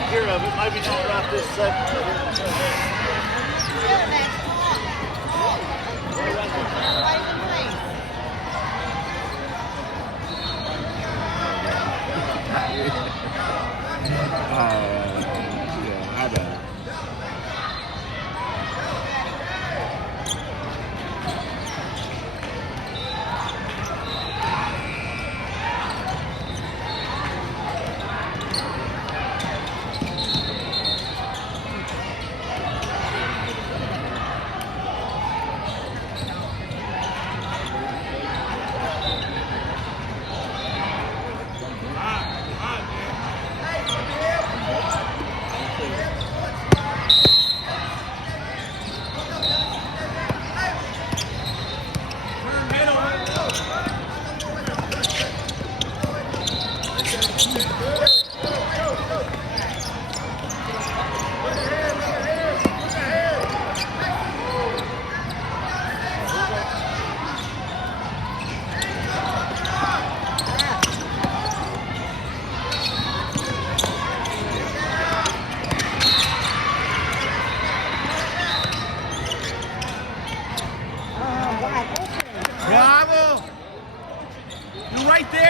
take care of it. Maybe not right this second. Yeah, I know.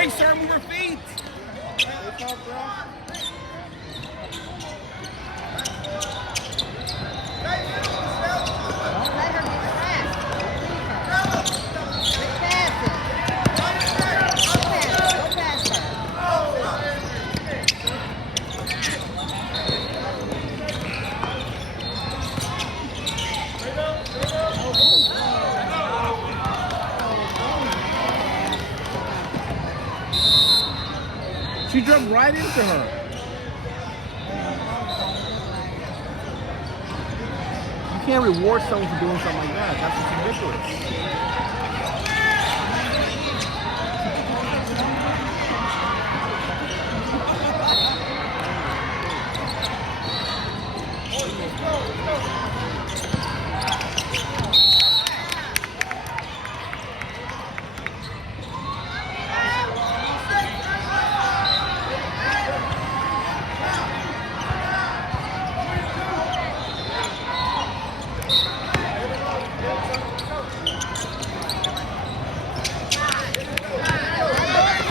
Hey, start moving your feet. Don't let her get fast. Quick passes. Go past her. She jumped right into her. You can't reward someone for doing something like that. That's just ridiculous.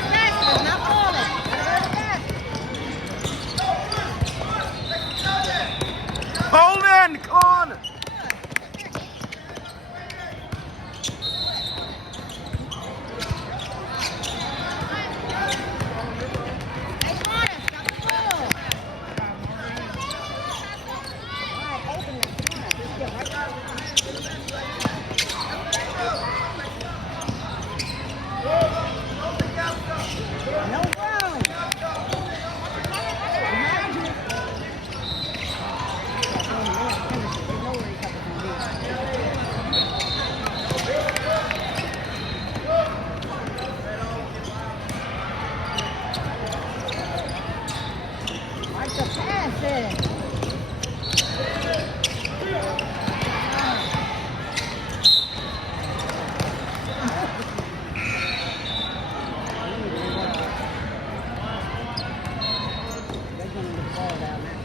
Faster, not falling. Hold in, come on. Hey, Connor, stop the ball. All right, open that corner. Just get right no run. Behind you. They know where each other's gonna be. Watch the passes. They're gonna get the ball down there.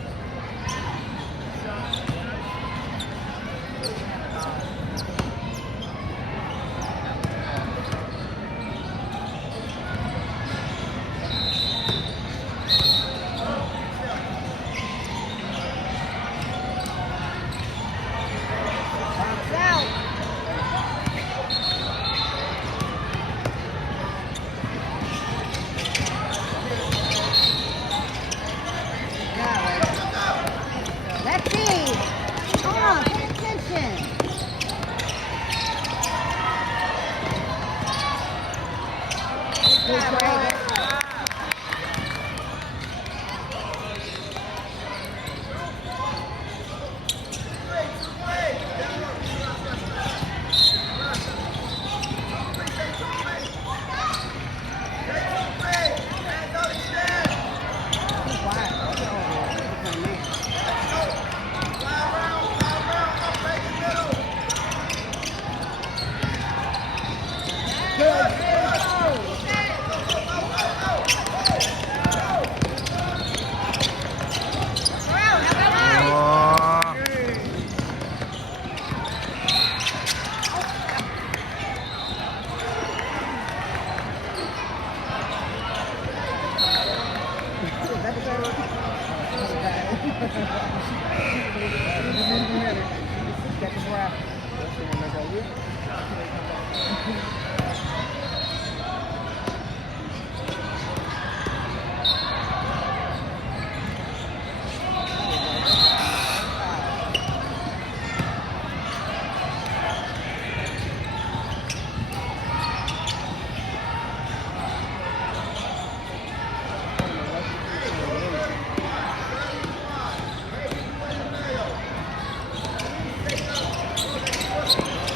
Box out. Let's see. Come on, pay attention. Good job, Reagan.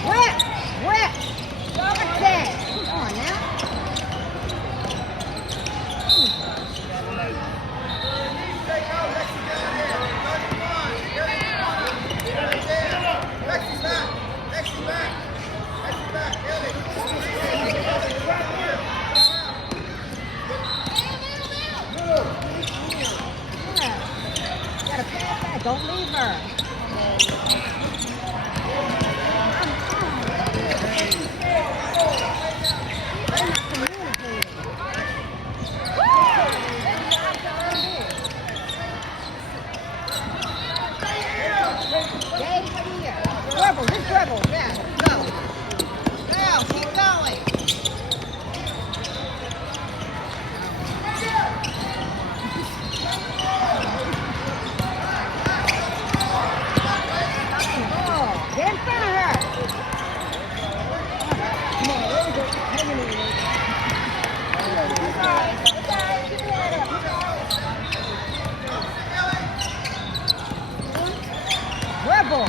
Whip! Whip! dribble, just dribble. Yeah, go. Go, keep going. Oh, get in front of her. Come on, there we go. Hang in there. It's all right. It's all right. Keep your head up. Dribble.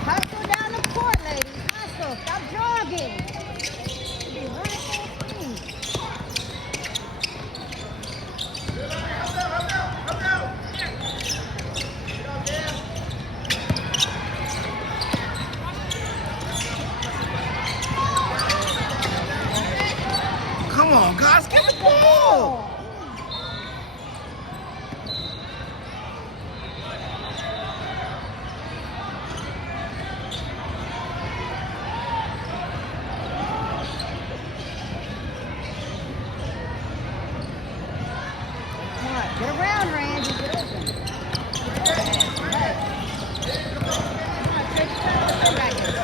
Hustle down the court, ladies. Hustle. Stop jogging. Be right on speed. Come on, guys, get the ball. Come on, get around, Randy. Get open. Hey. Come on, take your time. Back here.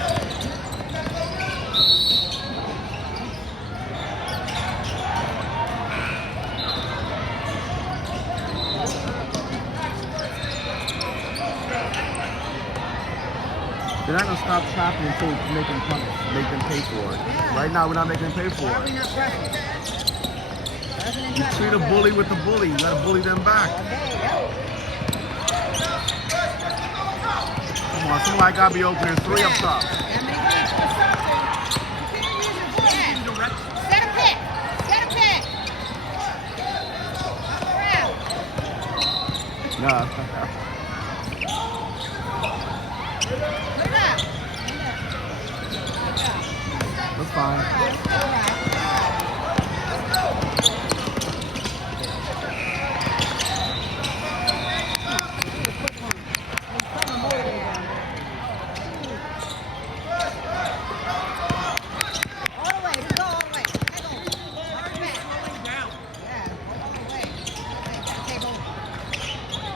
They're not gonna stop trapping until we make them punish, make them pay for it. Yeah. Right now, we're not making them pay for Why are we it. not pressing? You treat a bully with a bully. You gotta bully them back. There you go. Come on, somebody gotta be open. There's 3 up top. How many feet for something? You can't use your voice. Set a pick. Set a pick. Crowd. Nah. Put it up. That's fine. All right. All the way. Just go all the way. Take over. Turn back. Yeah, all the way. Okay, gotta take over.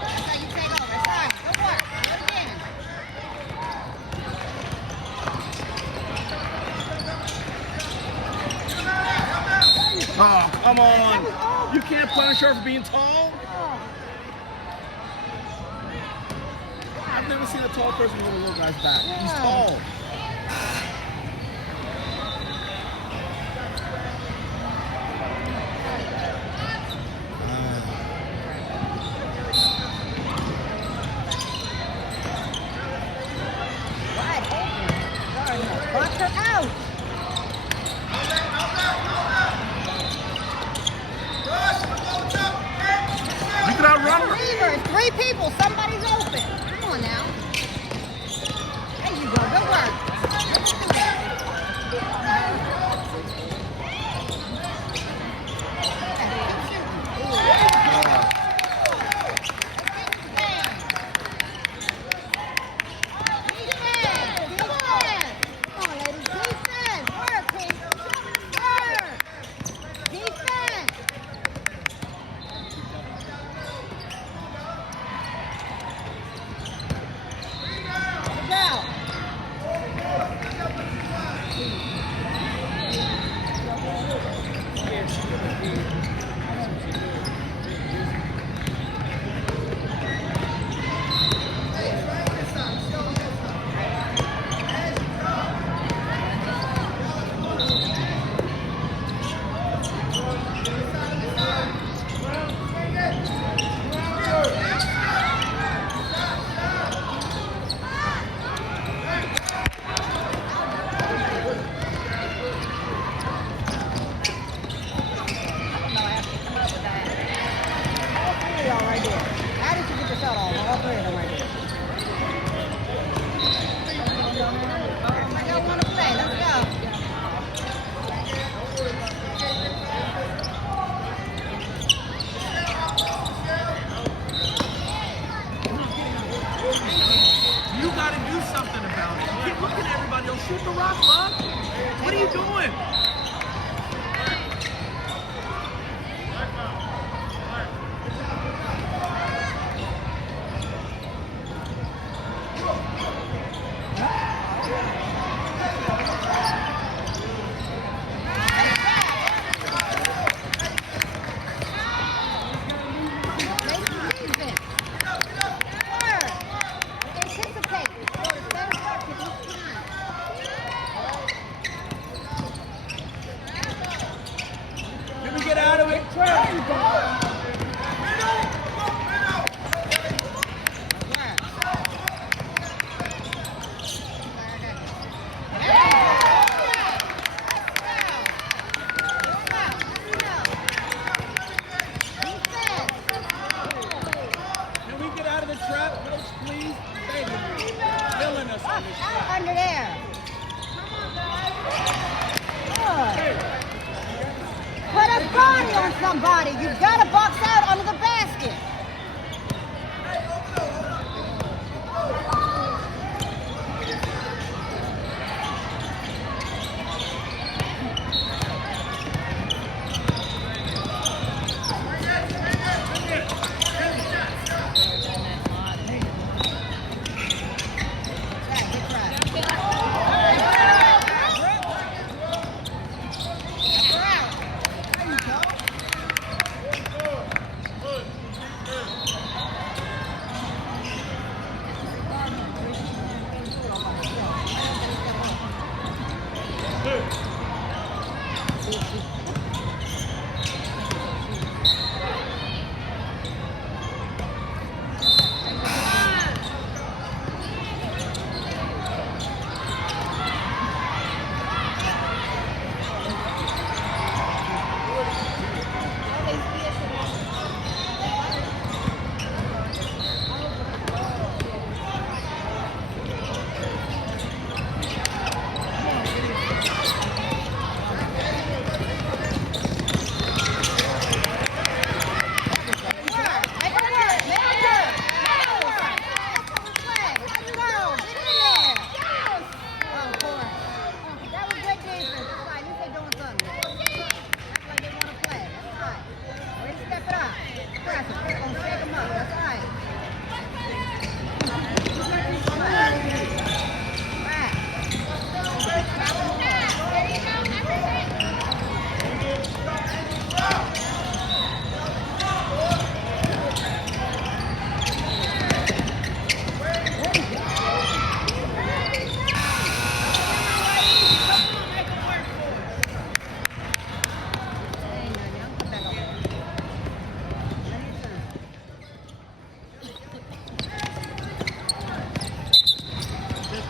That's how you take over. It's fine. Good work. Do it again. Oh, come on. You can't punish her for being tall. I've never seen a tall person go to little guy's back. He's Yeah. tall. Wide open. Gardner. Box her out. You could outrun her. Lever. It's 3 people. Somebody's open. Come on now. There you go. Good work. Defense. Come on, ladies. Defense. Work, Pete. Work. Defense. Good job. Y'all right there. How did you get the shot off? All 3 of them right there. Y'all want to play? Let's go. You gotta do something about it. You keep looking at everybody else. Shoot the rock, love. What are you doing? Ladies, defense. Work. box out under there. Good. Put a body on somebody. You've got to box out under the basket.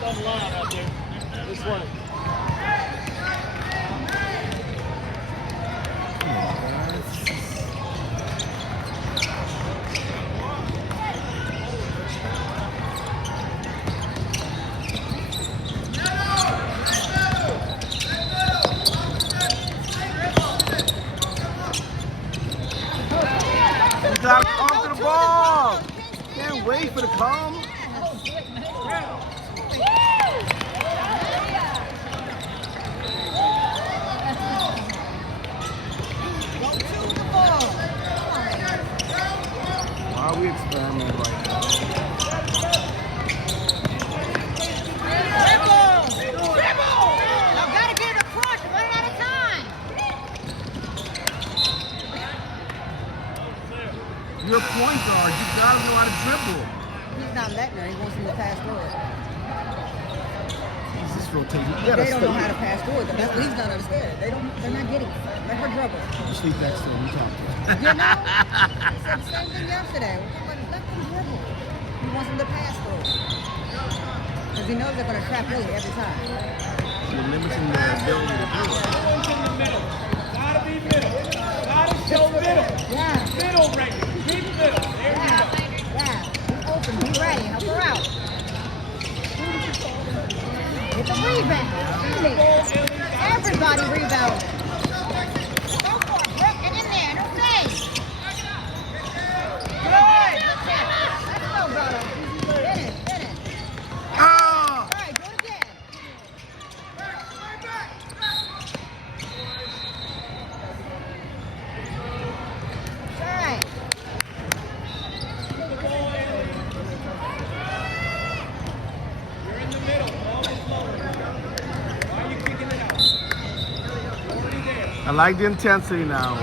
On the line out there. This way. He's out onto the ball. Can't wait for the come. Why are we experimenting right now? I've got to get it across. We're running out of time. You're a point guard. You gotta know how to dribble. He's not letting her. He wants him to pass through it. He's just rotating. You gotta They don't know how stay. to pass through it. That's what he's not understand. They're not getting it. Let her dribble. You sleep next to him. You talk to him. You know? He said the same thing yesterday. Let them dribble. He wants them to pass through. Because he knows they're going to trap Lily every time. You're limiting their ability to do it. Gotta be middle. Gotta show middle. Yeah. Middle, Reagan. Keep middle. There you go. Yeah. Be open. Be ready. Help her out. Get the rebound. Everybody rebounding. Go for it, Brooke. Get in there. No face. Let's go, brother. Finish. Ah! All right, do it again. All right. You're in the middle. Ball is lower. Why are you kicking it out? Already there. I like the intensity now.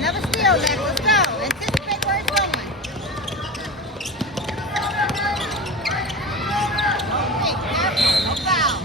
Never steal, Lex. Let's go. Anticipate where it's going. Hey, careful. No foul.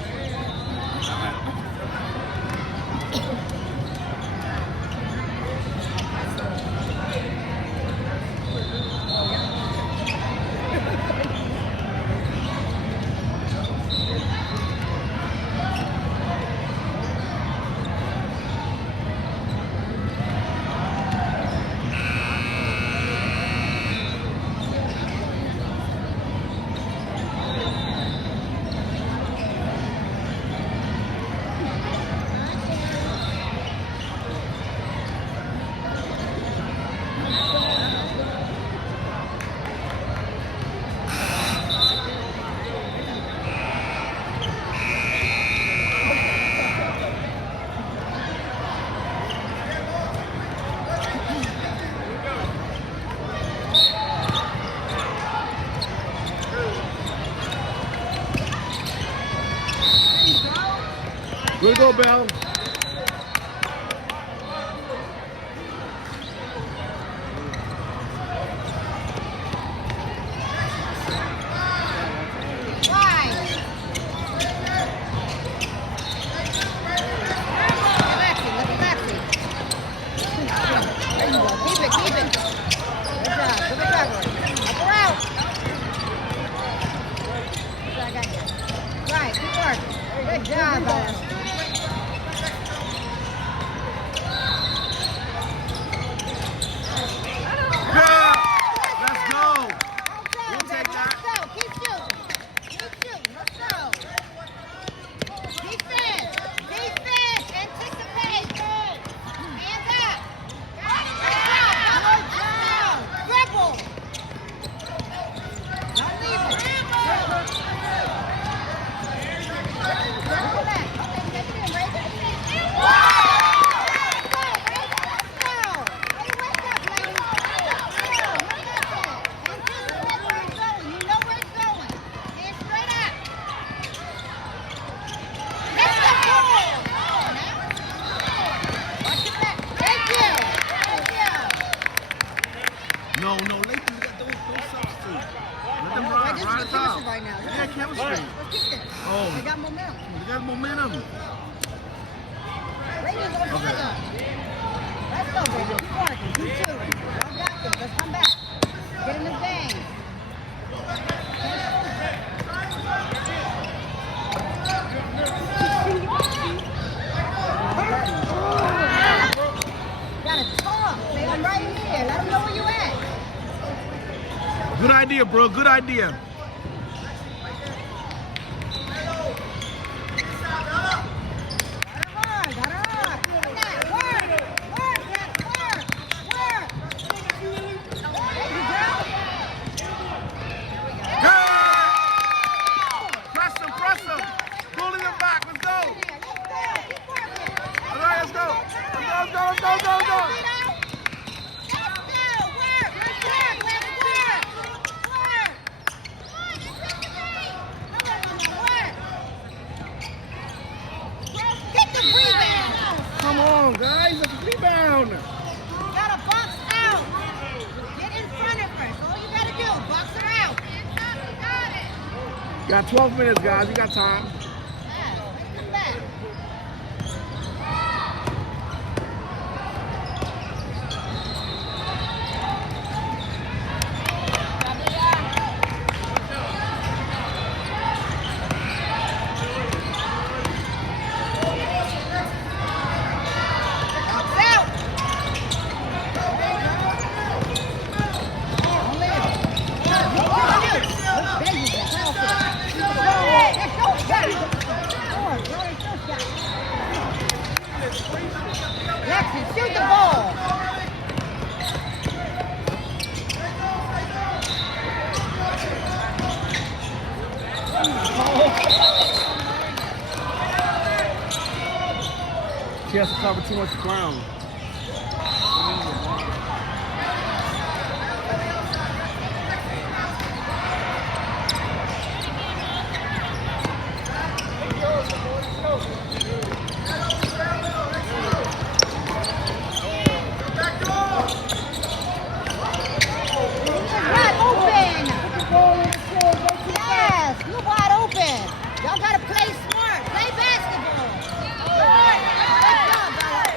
Good go, Bell. Five. Relaxing, let's relaxing. There you go. Keep it, keep it. Good job, good recovery. Up or out. I got you. Right, keep working. Good job, guys. Yeah. Let's go. We'll take that. Let's go. Keep shooting. Keep shooting. Let's go. Defense. Defense. Anticipate. Hands up. Good job. Dribble. Don't leave it. Look at that. Okay, take it in, Raven. Let's go, Raven. Let's go. Hey, wake up, ladies. Let's go. Look at that. Anticipate where it's going. You know where it's going. Hands straight up. Let's go. Watch your back. Thank you. Thank you. No, Lathan, you got those substitutes. Let them They're ride, just ride with it out. chemistry right now. Yeah, chemistry. Let's keep this. Oh. They got momentum. They got momentum. Ravens on fire. Let's go, baby. Keep working. Keep shooting. Y'all got this. Let's come back. Get in the game. Gotta talk. Say I'm right here. Let them know where you at. Good idea, bro. Good idea. Press him. Pulling him back. Let's go. All right, let's go. Let's go. Get the rebound. Come on, guys. Let's rebound. Gotta box out. Get in front of her. That's all you gotta do. Box her out. Got 12 minutes, guys. We got time. Yeah, come back. Box out. Don't leave it. There you go. That's your shot. Lexi, shoot the ball. She has to cover too much ground. Wide open. Yes, you're wide open. Y'all gotta play smart. Play basketball. Good job, brother.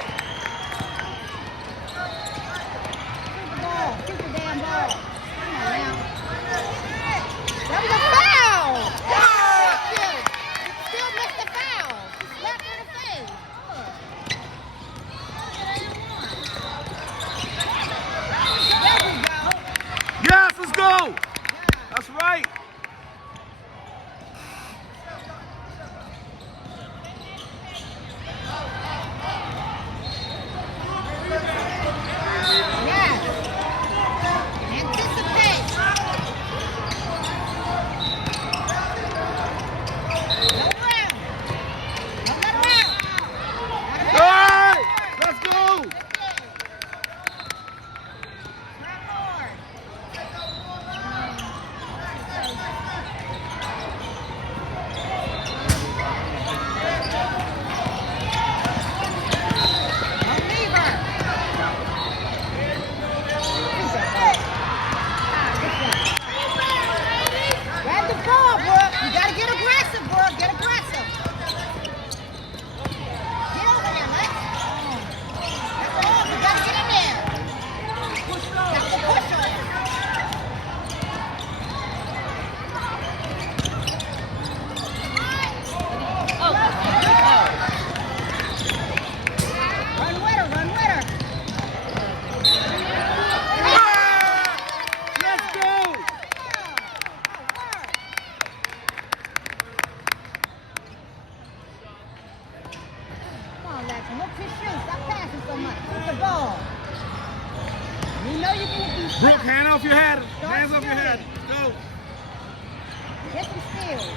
field.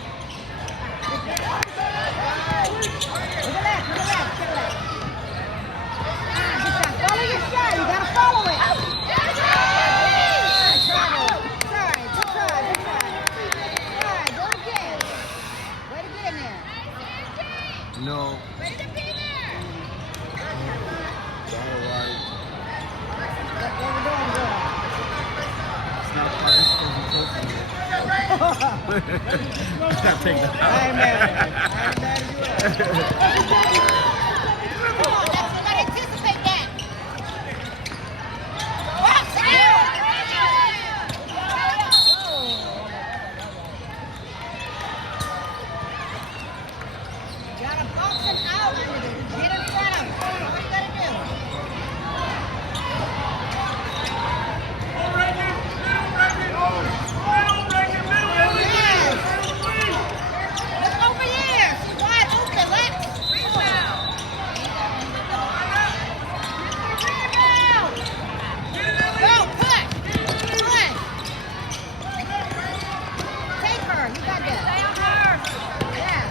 Look at that. Good shot. Follow your shot. You gotta follow it. Good try. Good try. All right, go again. Way to get in there. No. Way to be there. All right. What we're doing good. It's not participants in trophy. Can't take that I ain't mad at you. Come on, let's anticipate that. Gotta box him out under this. Get in front of him. That's what you gotta do. Yes. Look over here. She's wide open. Let's rebound. Go, push. Take her. You got this. Yeah.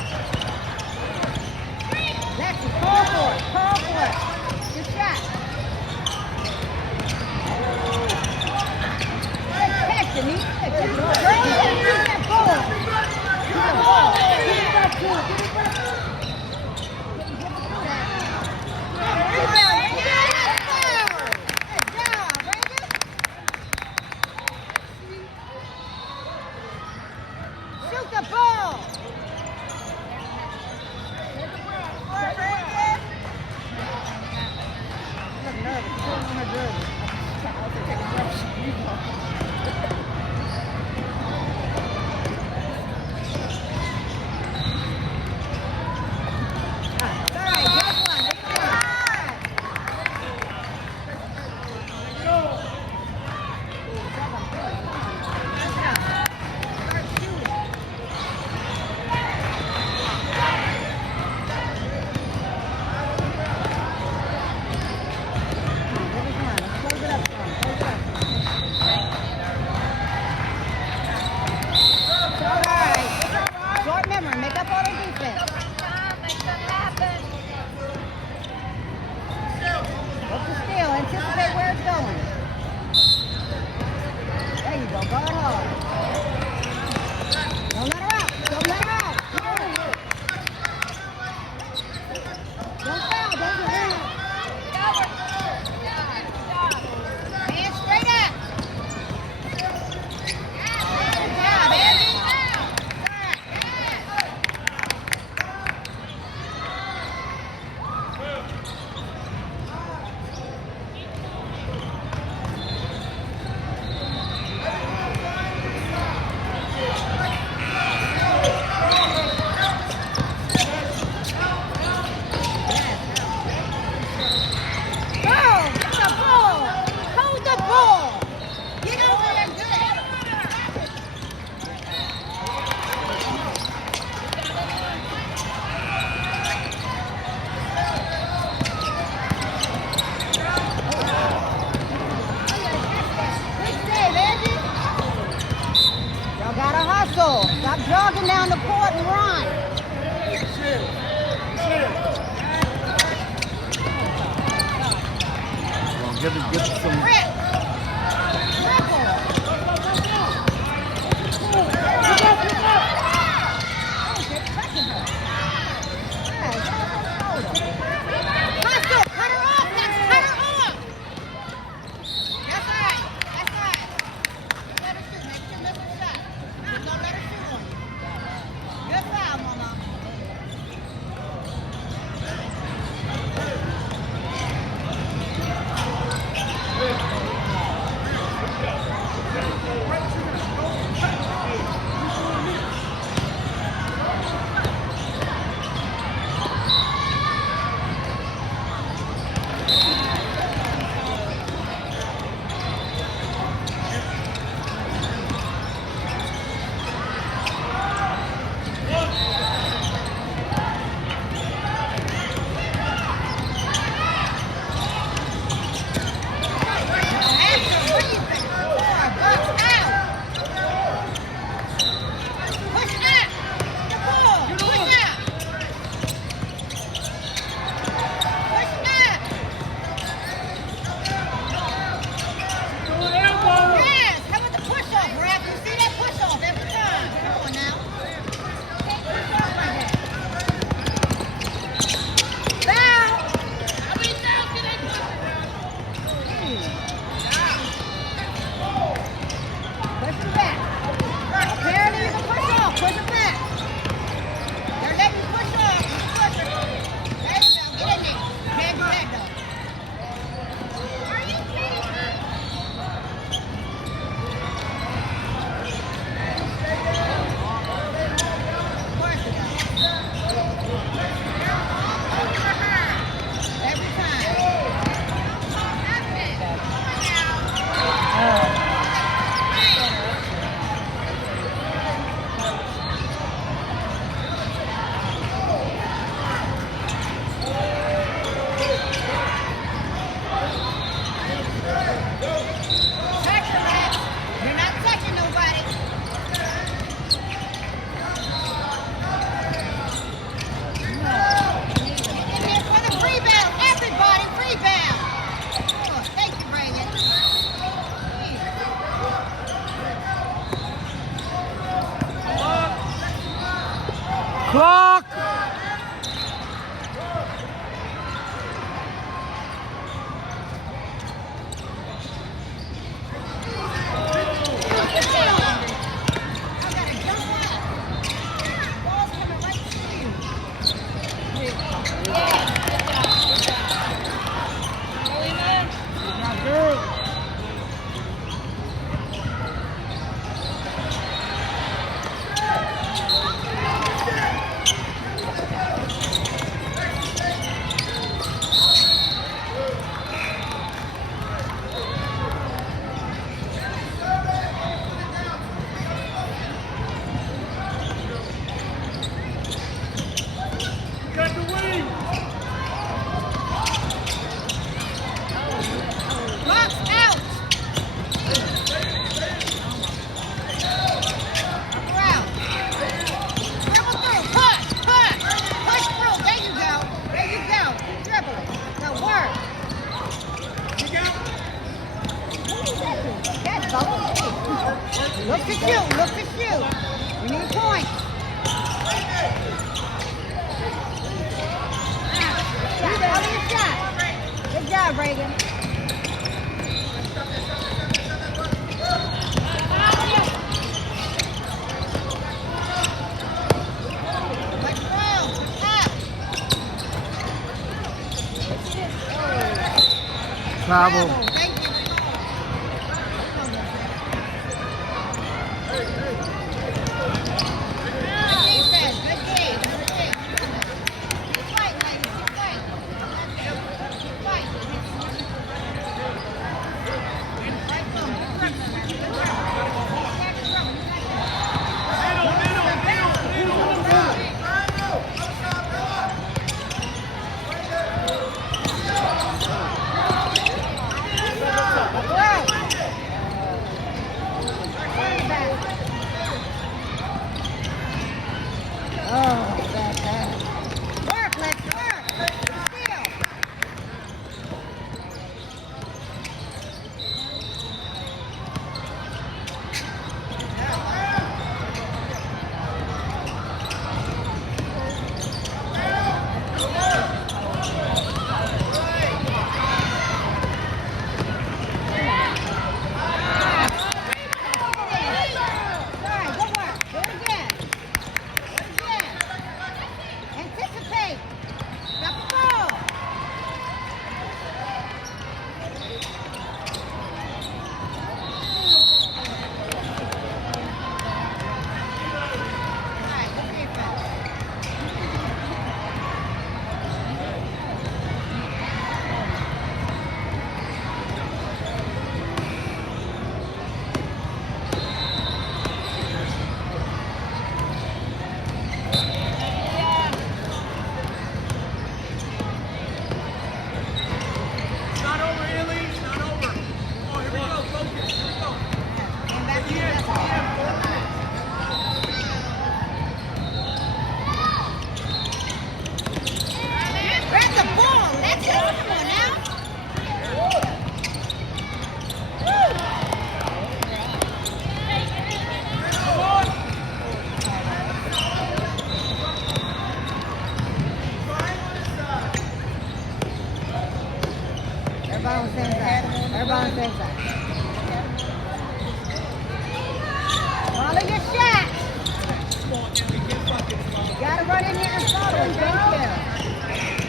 Lexi, call for it. Good shot. Catch it, Denise. Girl, get that ball. Get the ball. Get it back to her. Get it back. Good job, Reagan. Shoot the ball. Look nervous. Pulling on her jersey. I'll take a breath. Short memory, make up all the defense. Look to steal, anticipate where it's going. There you go, guard hard. Don't let her out, don't let her out. Don't foul, don't get in. Hands straight up. Good job, Andy. Stop jogging down the court and run. Well, give it some. Rip. Triple. Hustle. Cut her off. Let's cut her off. That's right. That's right. Let her shoot. Make sure miss her shot. Don't let her shoot on you. Good foul, Mama. Good Clock! Look to shoot, look to shoot. We need points. Follow your shot. Good job, Reagan. Let's go. Up. Travel. Thank you. Everybody on the same side. Everybody on the same side. Follow your shot. You gotta run in here and follow it. Thank you.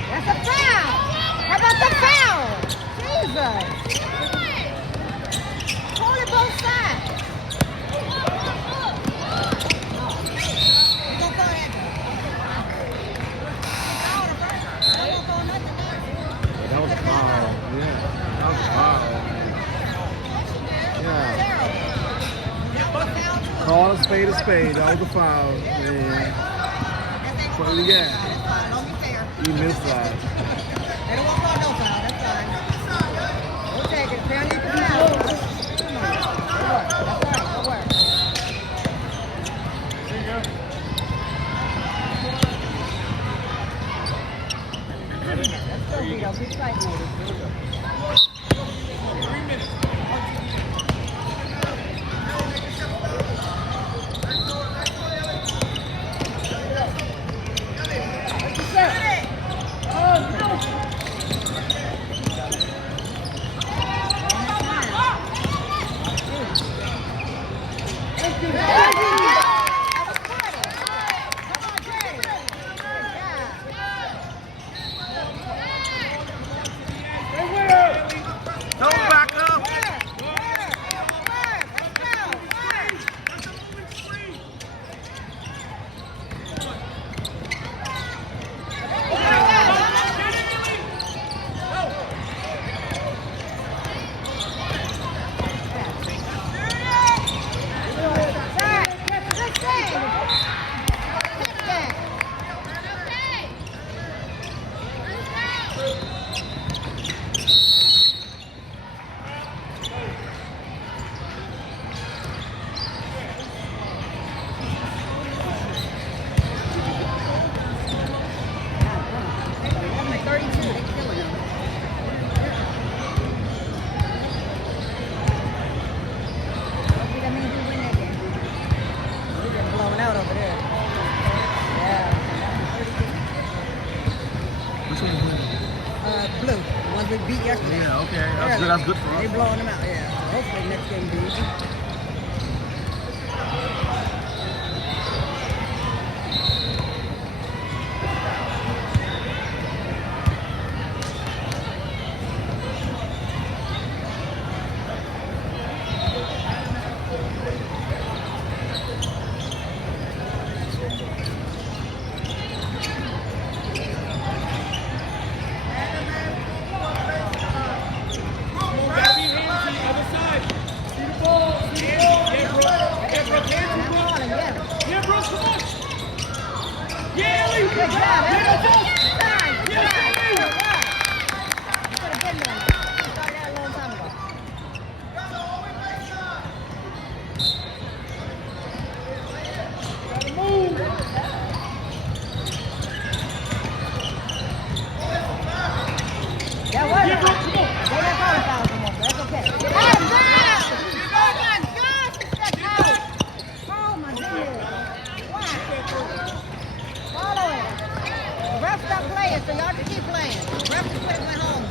That's a foul. How about the foul? Jesus. Hold it both sides. You gonna throw that? That was a foul. Yeah. That was a foul. Yeah. Call a spade. That was a foul. Man. That's what we got. You missed that. They don't want to call no foul. That's fine. We'll take it. Fair need to foul. Come on. Good work. That's all right. Good work. There you go. Let's go, Vito. Keep fighting. 3 minutes. Okay, that's good for They us. blowing them out, yeah. Hopefully next game be easy. Gabby, handsy, other side. See the ball, see the ball. Yeah, bro. Yeah, bro, handsy, Now bro. calling, yeah. Yeah, bro, come on. Yeah, Ellie. Good job. Yeah, That's that's good. it. Good Yeah, job. Ellie. Good job. You could have been doing that. You started that a long time ago. Gotta move. That was Yeah, it. bro, come on. They didn't call a foul no more, so that's okay. Oh, God! Oh, my gosh! That's out! Oh, my goodness. Why? Follow it. The ref stopped playing, so y'all can keep playing. The ref just went home.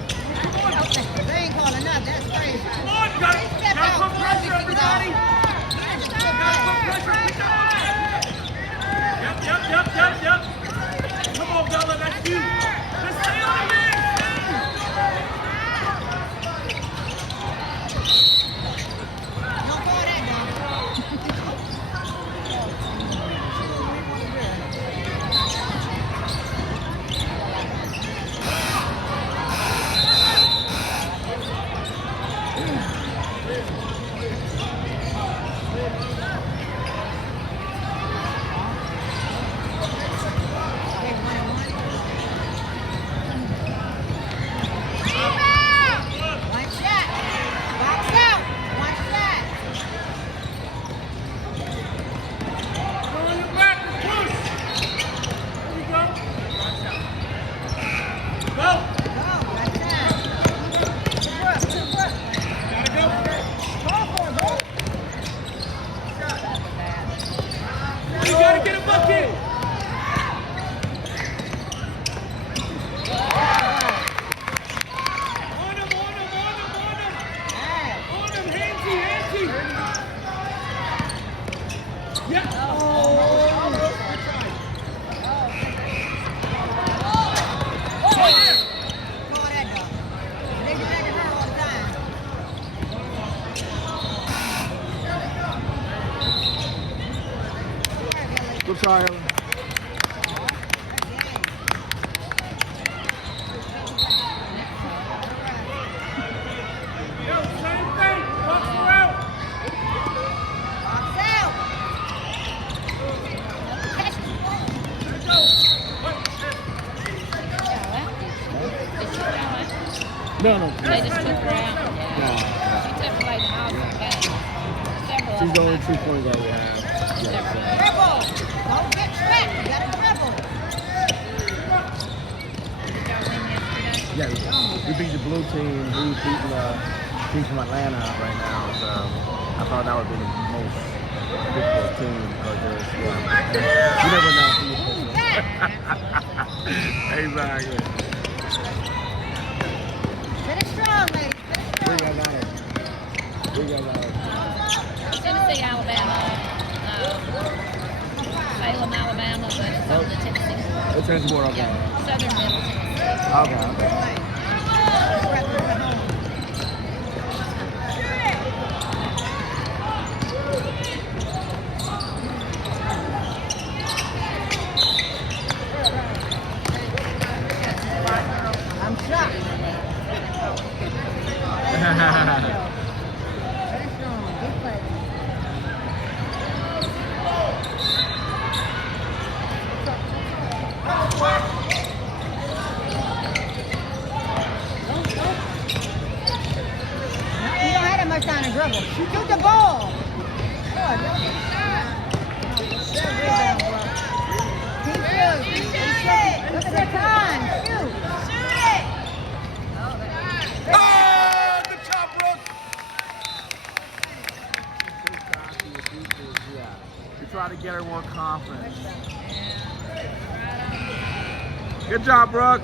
They ain't calling nothing. That's crazy. Come on, you gotta Step out. put pressure, everybody. That's a good Gotta put play. pressure. Pick up. Yep. Come on, Bella, that's you. Just stay on it, man. Don't call that, dog. One shot. Box out. One shot. Go on your back and push. There you go. Go. Go. That's time. Good work. Good work. Gotta go. Call for it, bro. You gotta get a bucket. On him. Hey. On him, handsy. Yeah. Call that, dog. They do that to her all the time. Good try, Ellen. Yo, same thing. Box her out. Box out. No. They just took her out. No. She took away the house and game. Several She's of the them. only 2 points that we have. Yeah, Dribble. Don't get back. You gotta dribble. Did y'all win yesterday? yeah. We beat the blue team. We beat the team from Atlanta right now. So I thought that would be the most difficult team because there's, you never know who you're Move playing. back. Exactly. Finish strong, ladies. We got that. Tennessee, Alabama. Salem, Alabama, but it's on the Tennessee board. It's Tennessee board, okay. Yeah, Southern Middle Tennessee. Okay. I'm shocked. Finish strong. Good play. You don't have that much time to dribble. Shoot the ball. Good. Good rebound, bro. Keep shooting. Look at the time. Shoot. Oh, good job, Brooke. You try to get her more confidence. Good job, Brooke.